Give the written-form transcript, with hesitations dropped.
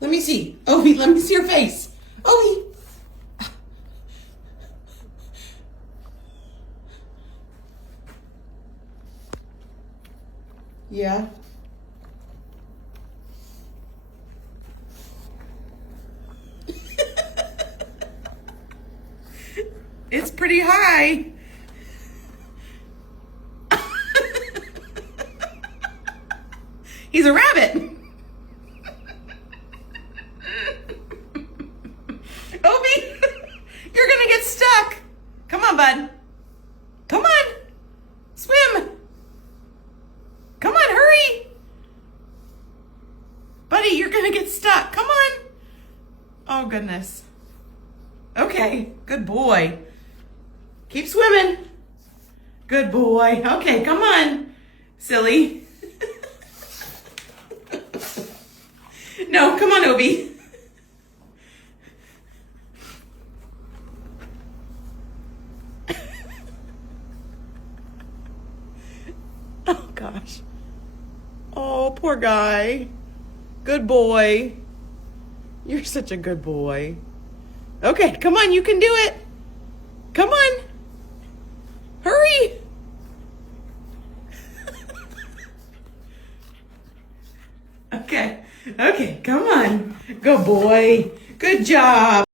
Let me see. Obi, let me see your face. Obi. Yeah. It's pretty high. He's a rabbit. Obi, you're gonna get stuck. Come on, bud. Come on. Swim. Come on, hurry. Buddy, you're gonna get stuck. Come on. Oh, goodness. Okay, good boy. Keep swimming. Good boy. Okay, come on, silly. No, come on, Obi. Oh, gosh. Oh, poor guy. Good boy. You're such a good boy. Okay, come on, you can do it. Come on. Hurry. Okay, come on. Good boy. Good job.